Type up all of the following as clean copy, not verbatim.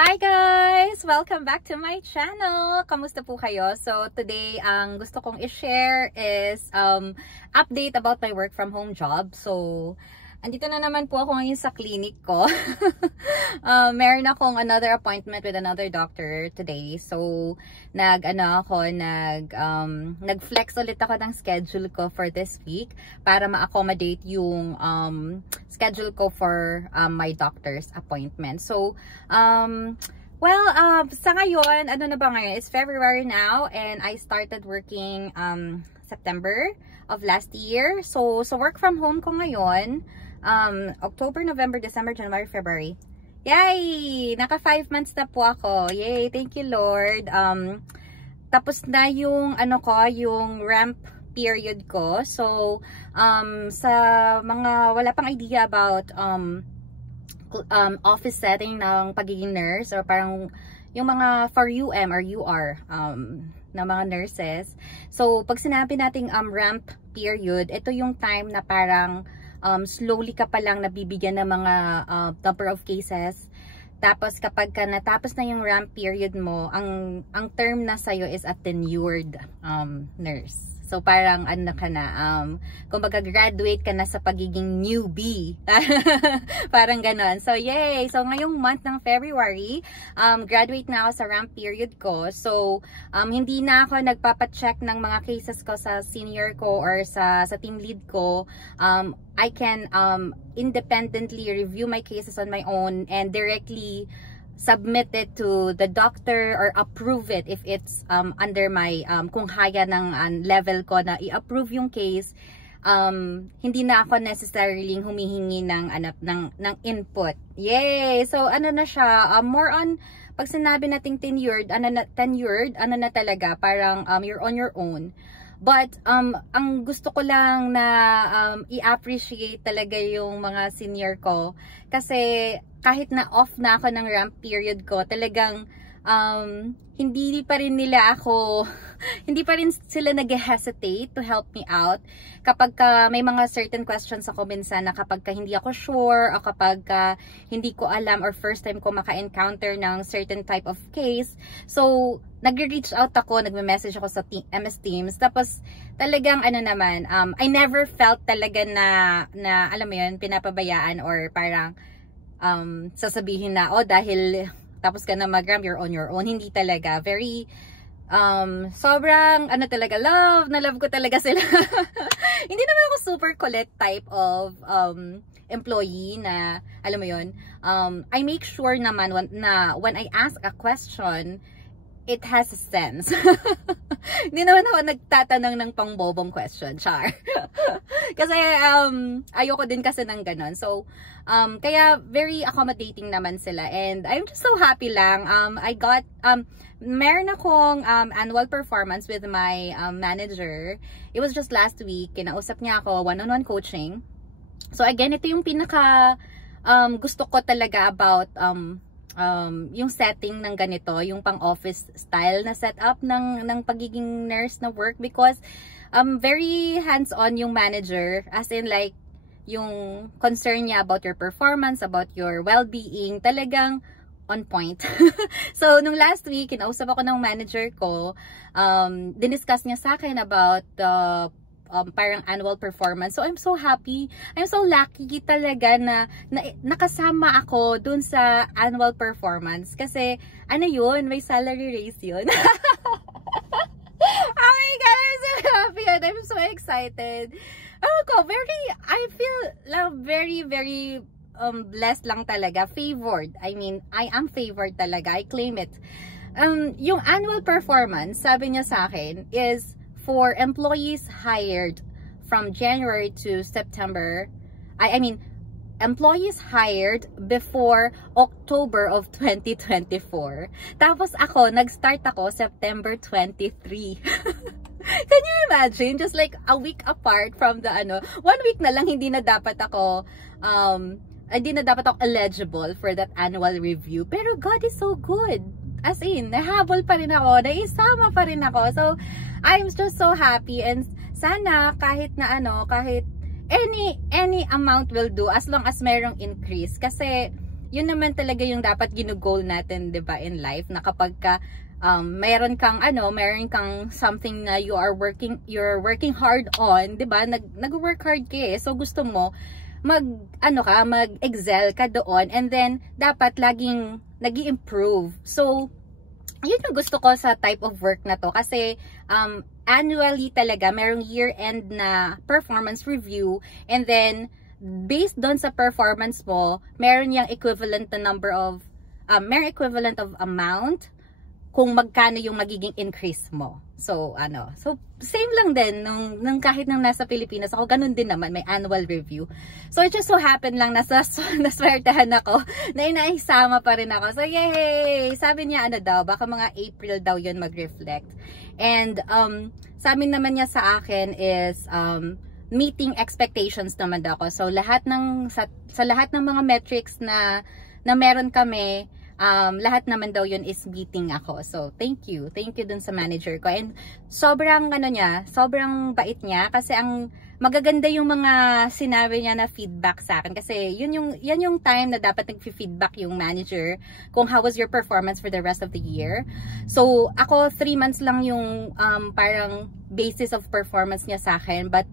Hi guys! Welcome back to my channel! Kamusta po kayo? So today, ang gusto kong i-share is update about my work from home job. So, andito na naman po ako ngayon sa clinic ko. Meron akong another appointment with another doctor today. So, nag-flex ulit ako ng schedule ko for this week para ma-accommodate yung schedule ko for my doctor's appointment. So, sa ngayon, ano na ba ngayon? It's February now and I started working September of last year. So work from home ko ngayon. October, November, December, January, February. Yay! Naka 5 months na po ako. Yay! Thank you, Lord. Tapos na yung yung ramp period ko. So, sa mga wala pang idea about office setting ng pagiging nurse or parang yung mga for UM or UR na mga nurses. So, pag sinabi nating ramp period, ito yung time na parang slowly ka pa lang nabibigyan ng mga number of cases. Tapos kapag natapos na yung ramp period mo, ang term na sa'yo is a tenured nurse. So parang ka na, kumbaga graduate ka na sa pagiging newbie. Parang ganon. So yay! So ngayong month ng February, graduate na ako sa ramp period ko. So hindi na ako nagpapacheck ng mga cases ko sa senior ko or sa team lead ko. I can independently review my cases on my own and directly submit it to the doctor or approve it if it's under my kung kaya ng level ko na i-approve yung case. Hindi na ako necessarily humihingi ng input. Yay! So na siya, more on pag sinabi nating tenured, na talaga, parang you're on your own. But ang gusto ko lang na i-appreciate talaga yung mga senior ko kasi kahit na off na ako ng ramp period ko, talagang hindi pa rin sila nag-hesitate to help me out kapag may mga certain questions ako minsan na kapag hindi ako sure o kapag hindi ko alam or first time ko maka-encounter ng certain type of case. So, nag-reach out ako, nagme-message ako sa MS Teams. Tapos, talagang I never felt talaga na alam mo yun, pinapabayaan or parang sasabihin na, dahil tapos ka na mag-ramp, you're on your own. Hindi talaga. Very, sobrang, talaga, love ko talaga sila. Hindi naman ako super kulit type of employee na, alam mo yun, I make sure naman when I ask a question, it has a sense. Hindi naman ako nagtatanong ng pangbobong question, char. Kasi ayoko din kasi ng ganon. So, kaya very accommodating naman sila. And I'm just so happy lang. I got, meron akong annual performance with my manager. It was just last week. Kinausap niya ako, one-on-one coaching. So again, ito yung pinaka gusto ko talaga about yung setting ng ganito, yung pang-office style na setup ng pagiging nurse na work because very hands-on yung manager, as in like yung concern niya about your performance, about your well-being, talagang on point. So, nung last week, kinausap ako ng manager ko, diniscuss niya sa akin about parang annual performance. So, I'm so happy. I'm so lucky talaga na nakasama ako dun sa annual performance. Kasi, yun? May salary raise yun. Oh my God, I'm so happy and I'm so excited. I feel very, very blessed lang talaga. Favored. I mean, I am favored talaga. I claim it. Yung annual performance, sabi niya sa akin, is for employees hired from January to September. I mean, employees hired before October of 2024. Tapos nag-start ako September 23. Can you imagine? Just like a week apart from the 1 week na lang hindi na dapat ako eligible for that annual review. Pero God is so good. As in, nahabol pa rin ako, naisama pa rin ako. So, I'm just so happy and sana kahit any amount will do as long as merong increase. Kasi yun naman talaga yung dapat gino-goal natin, 'di ba, in life, na kapag ka meron kang something na you're working hard on, 'di ba? Nag-work hard ka eh. So gusto mo mag-excel ka doon, and then dapat laging nag-i-improve. So yun yung gusto ko sa type of work na to, kasi annually talaga merong year-end na performance review, and then based doon sa performance mo, meron yung equivalent na merong equivalent of amount kung magkano yung magiging increase mo. So same lang din nung kahit nang nasa Pilipinas ako, ganun din naman, may annual review. So it just so happened lang naswertehan ako na inaisama pa rin ako. So yay! Sabi niya daw, baka mga April daw yun mag-reflect. And sabi naman niya sa akin is meeting expectations naman daw ako. So lahat sa lahat ng mga metrics na meron kami, lahat naman daw yun is meeting ako. So thank you dun sa manager ko. And sobrang sobrang bait niya, kasi ang magaganda yung mga sinabi niya na feedback sa akin, kasi yan yung time na dapat nag-feedback yung manager kung how was your performance for the rest of the year. So ako 3 months lang yung parang basis of performance niya sa akin, but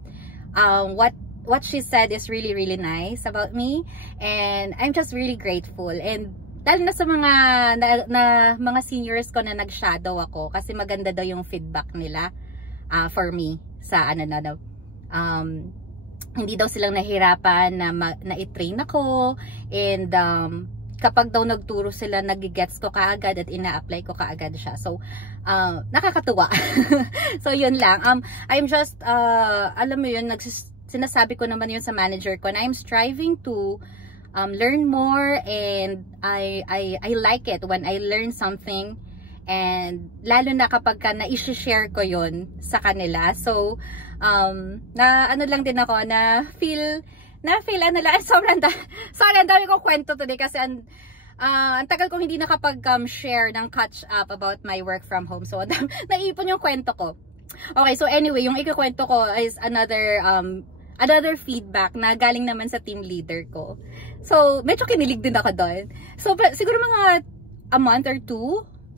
what she said is really nice about me, and I'm just really grateful. And dahil na sa mga seniors ko na nag-shadow ako, kasi maganda daw yung feedback nila for me sa hindi daw silang nahirapan na i-train ako, and kapag daw nagturo sila, nagigets ko kaagad at ina-apply ko kaagad siya. So nakakatuwa. So yun lang. I'm just alam mo yun, sinasabi ko naman yun sa manager ko na I'm striving to learn more, and I like it when I learn something, and lalo na kapag na-i-share ko yon sa kanila. So lang din ako na feel sorry, ang dami kong kwento today, kasi ang tagal kong hindi nakapag-share ng catch up about my work from home. So naipon yung kwento ko. Okay, so anyway, yung ikukwento ko is another feedback na galing naman sa team leader ko. So, medyo kinilig din ako doon. So, siguro mga a month or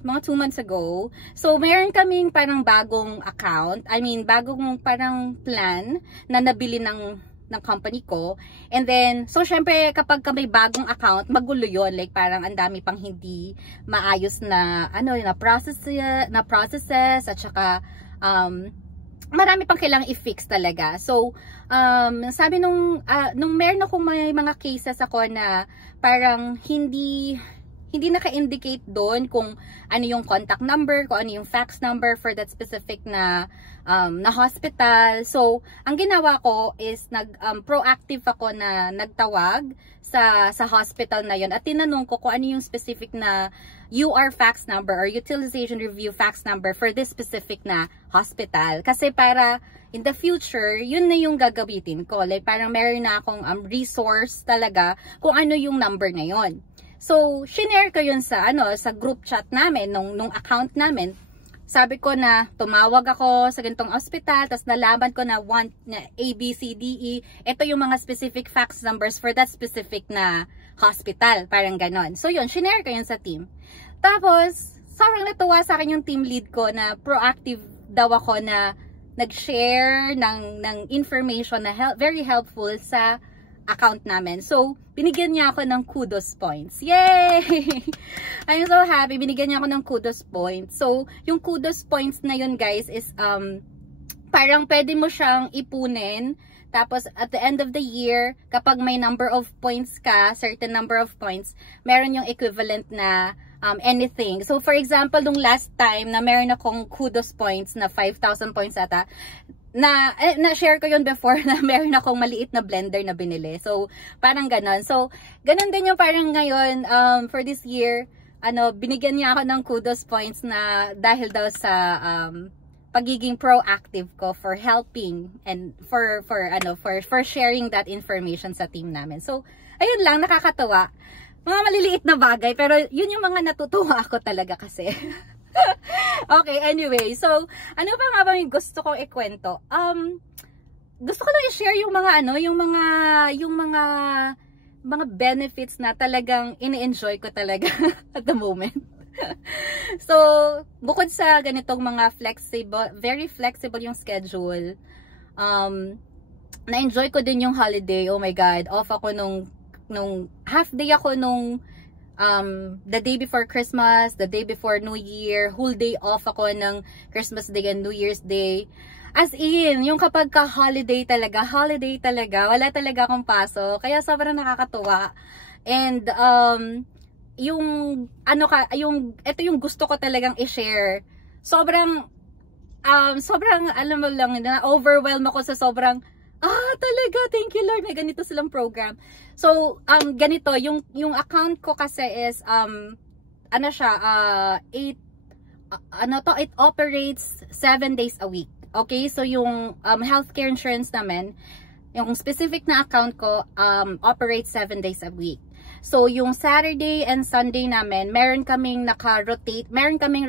mga 2 months ago, so meron kaming parang bagong account, bagong parang plan na nabili ng company ko. And then, so syempre kapag may bagong account, magulo yun. Like parang ang dami pang hindi maayos na processes, at saka marami pang kailangang i-fix talaga. So, sabi nung meron akong may mga cases ako na parang hindi naka-indicate doon kung ano yung contact number, kung ano yung fax number for that specific na hospital. So, ang ginawa ko is proactive ako na nagtawag sa hospital na yon, at tinanong ko kung ano yung specific na UR fax number or utilization review fax number for this specific na hospital. Kasi para in the future, yun na yung gagamitin ko. Like parang meron na akong resource talaga kung ano yung number na yon. So, shinare ko yun sa group chat namin, nung account namin. Sabi ko na tumawag ako sa ganitong hospital, tapos nalaman ko na A, B, C, D, E, ito yung mga specific fax numbers for that specific na hospital. Parang ganon. So yun, shinare ko yun sa team. Tapos, sobrang natuwa sa akin yung team lead ko na proactive daw ako na nag-share ng information na very helpful sa account namin. So, binigyan niya ako ng kudos points. Yay! I'm so happy. Binigyan niya ako ng kudos points. So, yung kudos points na yun, guys, is parang pwede mo siyang ipunin. Tapos, at the end of the year, kapag may number of points ka, certain number of points, meron yung equivalent na anything. So, for example, nung last time na meron akong kudos points na 5,000 points ata, na-share ko yun before na meron akong maliit na blender na binili. So, parang ganon. So, ganon din yung parang ngayon, for this year, binigyan niya ako ng kudos points na dahil daw sa pagiging proactive ko for helping and for sharing that information sa team namin. So, ayun lang, nakakatuwa. Mga maliliit na bagay, pero yun yung mga natutuwa ako talaga kasi. Okay, anyway. So, ano pa nga ba yung gusto kong ikwento? Gusto ko lang i-share yung mga mga benefits na talagang ini-enjoy ko talaga at the moment. So, bukod sa ganitong mga flexible, very flexible yung schedule, na-enjoy ko din yung holiday. Oh my God, off ako nung half day ako nung the day before Christmas, the day before New Year, whole day off ako ng Christmas Day and New Year's Day. As in, yung kapag holiday talaga, wala talaga akong paso. Kaya sobrang nakakatuwa. And, ito yung gusto ko talagang i-share. Sobrang, alam mo lang, na-overwhelm ako sa sobrang, talaga, thank you Lord, may ganito silang program. So, ganito, yung account ko kasi is, it operates 7 days a week. Okay, so yung healthcare insurance namin, yung specific na account ko, operates 7 days a week. So, yung Saturday and Sunday namin, meron kaming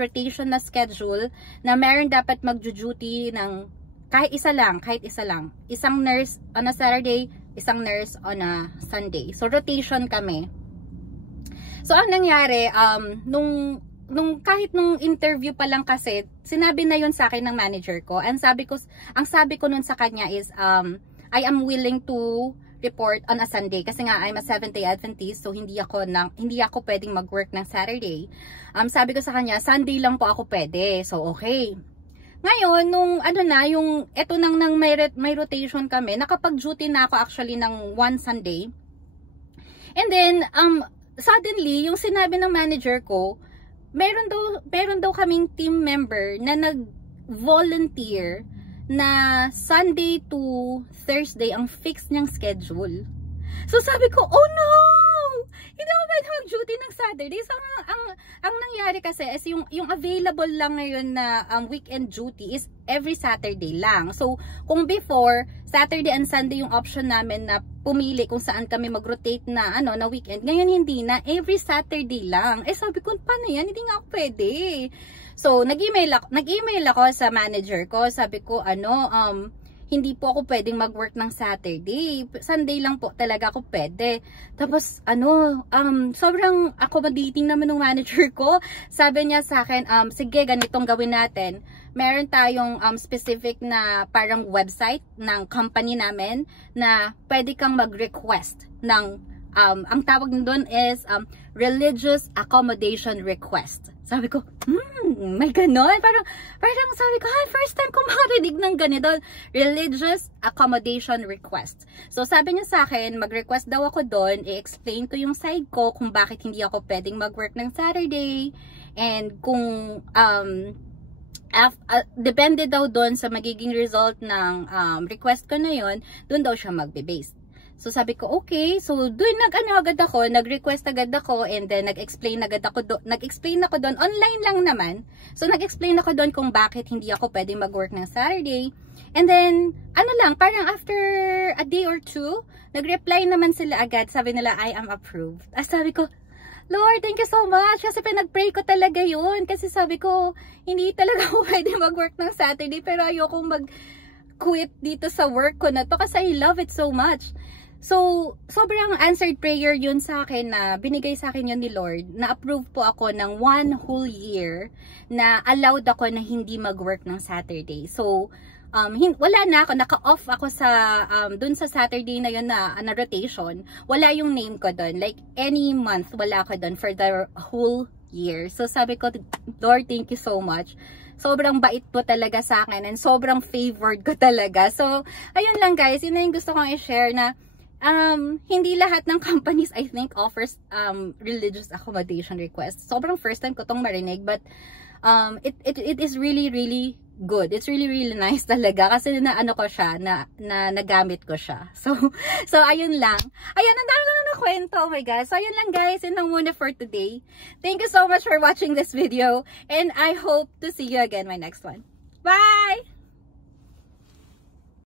rotation na schedule na meron dapat mag-duty ng kahit isa lang. Isang nurse on a Saturday, isang nurse on a Sunday. So, rotation kami. So, ang nangyari, kahit nung interview pa lang kasi, sinabi na yun sa akin ng manager ko. Ang sabi ko nun sa kanya is, I am willing to report on a Sunday. Kasi nga, I'm a Seventh-day Adventist, so hindi ako pwedeng mag-work ng Saturday. Sabi ko sa kanya, Sunday lang po ako pwede. So, okay. Ngayon, eto nang may rotation kami, nakapag-duty na ako actually ng one Sunday. And then, suddenly, yung sinabi ng manager ko, meron daw kaming team member na nag-volunteer na Sunday to Thursday ang fix niyang schedule. So sabi ko, oh no! Hindi ako pwede mag-duty ng Saturday. So ang nangyari kasi is yung available lang ngayon na weekend duty is every Saturday lang. So kung before, Saturday and Sunday yung option namin na pumili kung saan kami mag-rotate na na weekend. Ngayon hindi na, every Saturday lang. Eh sabi ko, paano yan? Hindi nga ako pwede. So nag-email ako sa manager ko. Sabi ko, hindi po ako pwedeng mag-work ng Saturday. Sunday lang po talaga ako pwede. Tapos, sobrang accommodating naman ng manager ko. Sabi niya sa akin, sige, ganitong gawin natin. Meron tayong specific na parang website ng company namin na pwede kang mag-request ng, ang tawag doon is religious accommodation request. Sabi ko, may ganon. Parang sabi ko, first time ko makarinig ng ganito. Religious accommodation request. So sabi niya sa akin, mag-request daw ako doon, i-explain ko yung side ko kung bakit hindi ako pwedeng mag-work ng Saturday. And kung, depende daw doon sa magiging result ng request ko na yon, doon daw siya magbe-base. So sabi ko, okay. So doon nag-request agad ako, and then nag-explain ako doon, online lang naman. So nag-explain ako doon kung bakit hindi ako pwedeng mag-work ng Saturday. And then, parang after a day or two, nag-reply naman sila agad. Sabi nila, I am approved. Sabi ko, Lord, thank you so much. Kasi pinag-pray ko talaga yun. Kasi sabi ko, hindi talaga ako pwede mag-work ng Saturday, pero ayokong mag-quit dito sa work ko na to kasi I love it so much. So, sobrang answered prayer yun sa akin, na binigay sa akin yun ni Lord, na approve po ako ng 1 whole year na allowed ako na hindi mag-work ng Saturday. So, wala na ako, naka-off ako sa, dun sa Saturday na yun na rotation. Wala yung name ko dun. Like, any month, wala ako dun for the whole year. So, sabi ko, Lord, thank you so much. Sobrang bait po talaga sa akin and sobrang favored ko talaga. So, ayun lang guys, yun na yung gusto kong i-share na hindi lahat ng companies I think offers religious accommodation requests. Sobrang first time ko tong marinig, but it is really good. It's really nice talaga kasi ko siya, na nagamit ko siya. So ayun lang. Ayun, ang dami ko na nakwento. Oh my God. So ayun lang guys, yun lang muna for today. Thank you so much for watching this video, and I hope to see you again my next one. Bye!